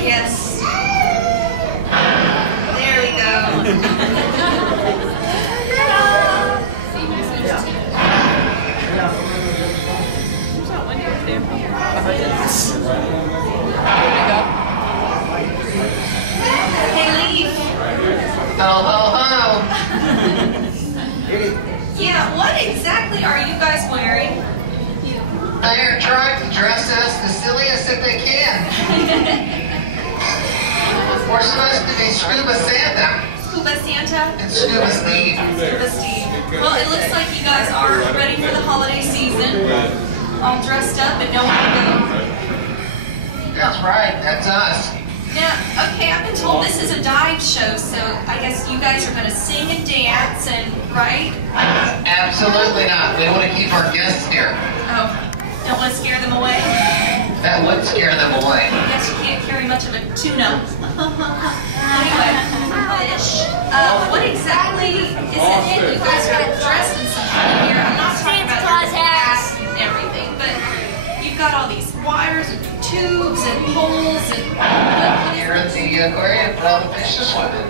Yes. There we go. Hey, Leaf. Ho, ho, ho. Yeah, what exactly are you guys wearing? They're trying to dress us the silliest that they can. We're supposed to be Scuba Santa. Scuba Santa? And Scuba Steve. Scuba Steve. Well, it looks like you guys are ready for the holiday season. All dressed up and know where to go. That's right, that's us. Now, okay, I've been told this is a dive show, so I guess you guys are going to sing and dance and, right? Absolutely not. We want to keep our guests here. Oh, don't want to scare them away? That would scare them away. I guess you can't carry much of a tuna. Anyway, fish. What exactly is it? You guys are dressed in something here. I'm not talking about your hats and everything, but you've got all these wires and tubes and poles and... Here at the aquarium for all the fish to swim in.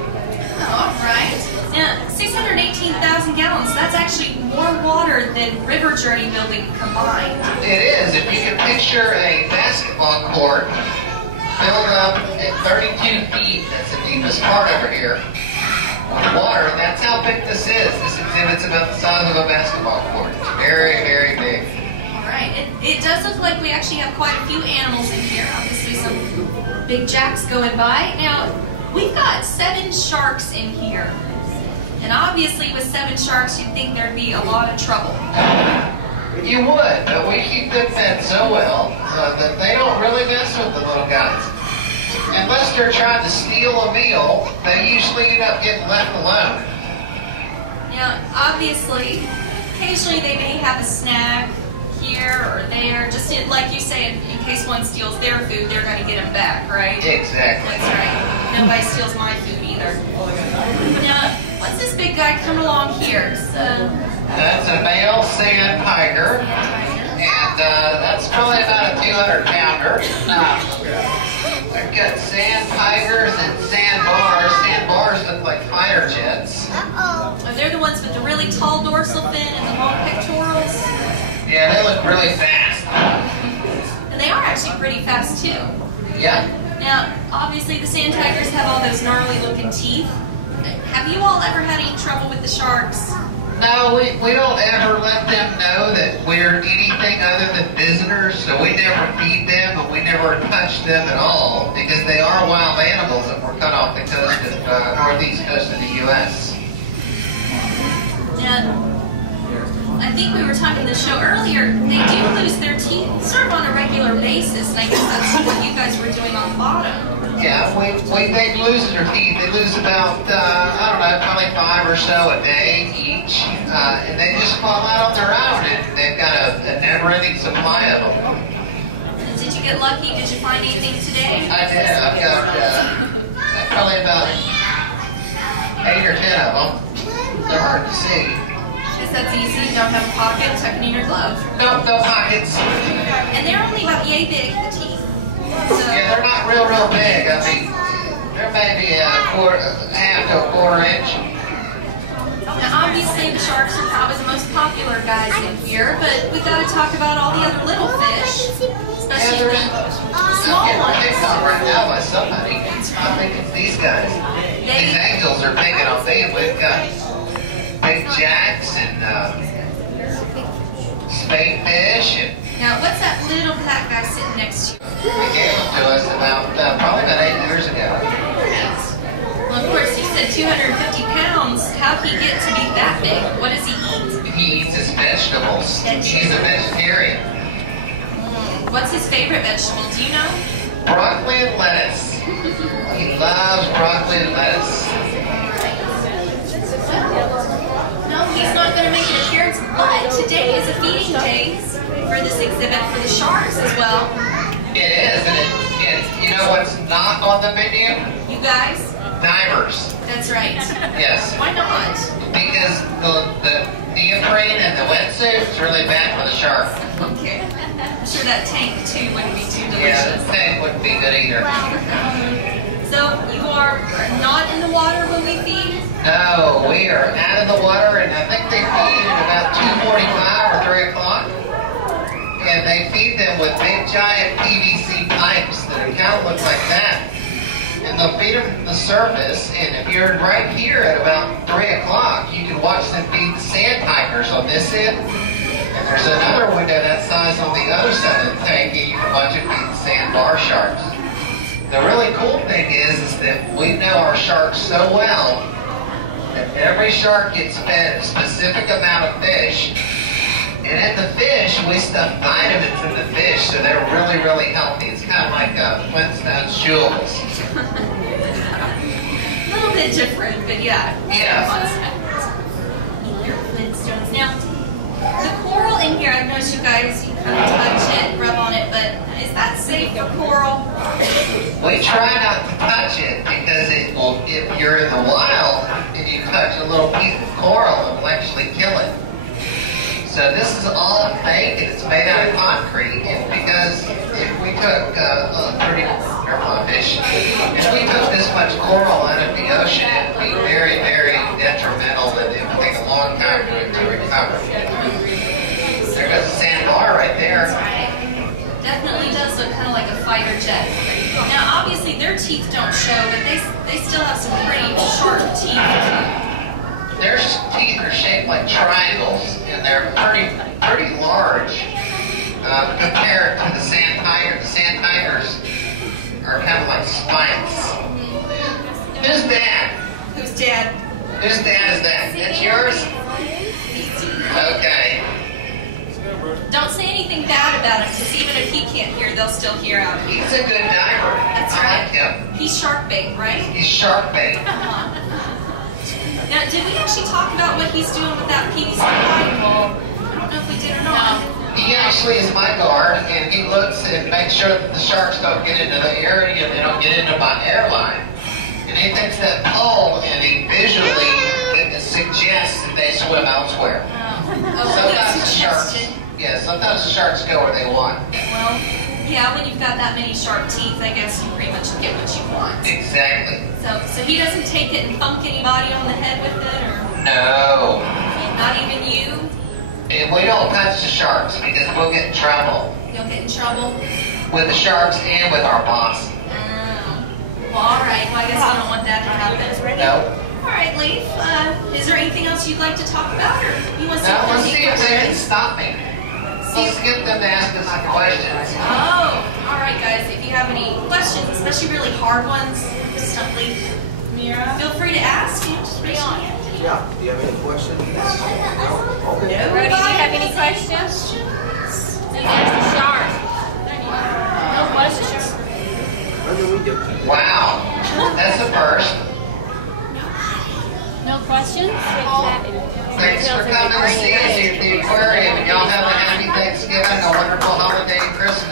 Oh, all right. Now, 618,000 gallons. That's actually more water than River Journey building combined. It is. If you can picture a basketball court filled up at 32 feet, that's the deepest part over here, with water, that's how big this is. This exhibit's about the size of a basketball court. It's very, very big. All right. It does look like we actually have quite a few animals in here. Obviously, some big jacks going by. Now, we've got 7 sharks in here. And obviously, with 7 sharks, you'd think there'd be a lot of trouble. You would, but we keep them fed so well that they don't really mess with the little guys. Unless they're trying to steal a meal, they usually end up getting left alone. Now, obviously, occasionally they may have a snack here or there, just like you say, in case one steals their food, they're going to get them back, right? Exactly. That's right. Nobody steals my food either. Now, what's this big guy coming along here? That's a male sand tiger, and that's probably about a 200-pounder. I've got sand tigers and sand bars. Sand bars look like fighter jets. Are they the ones with the really tall dorsal fin and the long pectorals? Yeah, they look really fast. And they are actually pretty fast too. Yeah. Now, obviously the sand tigers have all those gnarly looking teeth. Have you all ever had any trouble with the sharks? No, we don't ever let them know that we're anything other than visitors, so we never feed them and we never touch them at all because they are wild animals that were cut off the coast of northeast coast of the U.S. Now, I think we were talking in the show earlier, they do lose their teeth sort of on a regular basis, and I guess that's what you guys were doing on the bottom. Yeah, they lose their teeth. They lose about, I don't know, probably 5 or so a day each, and they just fall out on their own, and they've got a never-ending supply of them. And did you get lucky? Did you find anything today? I did. I've got probably about 8 or 10 of them. They're hard to see. Guess that's easy. You don't have a pocket, tuck it in your glove. No pockets. And they're only about yay big, the teeth. So, yeah, they're not real big. I mean, they're maybe half to a quarter inch. now, obviously, the sharks are probably the most popular guys in here, but we got to talk about all the other little fish, especially the small ones. They're picked on right now by somebody. I think it's these guys. These angels are picking on me. We've got big jacks and spade fish. And now, what's that little black guy sitting next to you? they gave them to us probably about 8 years ago. Well, of course, you said 250 pounds. How'd he get to be that big? What does he eat? He eats his vegetables. He's a vegetarian. What's his favorite vegetable? Do you know? Broccoli and lettuce. He loves broccoli and lettuce. No, he's not going to make an appearance, but today is a feeding day for this exhibit for the sharks as well. It is, and you know what's not on the menu? You guys? divers. That's right. Yes. Why not? Because the neoprene and the wetsuit is really bad for the shark. Okay. I'm sure that tank too wouldn't be too Yeah, delicious. the tank wouldn't be good either. So you are not in the water when we feed? No, we are out of the water, and I think they feed at about 2:45 or 3 o'clock. And they feed them with big giant PVC pipes that kind of look like that. And they'll feed them from the surface, and if you're right here at about 3 o'clock, you can watch them feed the sand tigers on this end. And there's another window that size on the other side of the tank, and you can watch it feed the sandbar sharks. The really cool thing is that we know our sharks so well that every shark gets fed a specific amount of fish. And in the fish, we stuff vitamins in the fish, so they're really, really healthy. It's kind of like Flintstone's jewels. A little bit different, but yeah. Yeah. Your Flintstones. Now, the coral in here, I've noticed you guys, you kind of touch it, rub on it, but is that safe for coral? We try not to touch it because it will, if you're in the wild and you touch a little piece of coral, it will actually kill it. So this is all fake, and it's made out of concrete. And because if we took if we took this much coral out of the ocean, it would be very, very detrimental, and it would take a long time for it to recover. There goes the sandbar right there. Definitely does look kind of like a fighter jet. Now, obviously, their teeth don't show, but they still have some pretty sharp teeth. Their teeth are shaped like triangles, and they're pretty large compared to the sand tiger. The sand tigers are kind of like spikes. Who's Dad? Who's Dad? Whose dad is that? That's yours? Okay. Don't say anything bad about him, because even if he can't hear, they'll still hear out of you. He's a good diver. That's I right. like him. He's shark bait, right? He's shark bait. Now, did we actually talk about what he's doing with that PVC pipe? I don't know if we did or not. He actually is my guard, and he looks and makes sure that the sharks don't get into the area and they don't get into my airline. And he takes that pole and he visually suggests that they swim elsewhere. Sometimes the sharks go where they want. Well, yeah, when you've got that many sharp teeth, I guess you pretty much get what you want. Exactly. So he doesn't take it and thunk anybody on the head with it, or No. not even you? And we don't touch the sharks because we'll get in trouble You'll get in trouble. with the sharks and with our boss. Well, all right. Well, I guess you don't want that to happen. No. All right, Leif. Is there anything else you'd like to talk about, or you want to Now let's see if they can stop me. Let's get them to ask us some questions. Oh, all right, guys. If you have any questions, especially really hard ones, stuff Leif, feel free to ask. You know, just raise your hand. Yeah, do you have any questions? No? Okay. Nobody do you have any questions? And there's the shark. No, what is the shark? What do we do? Wow, that's a first. No questions? Thanks for coming to see us here at the aquarium, and y'all have a happy Thanksgiving, a wonderful holiday, Christmas.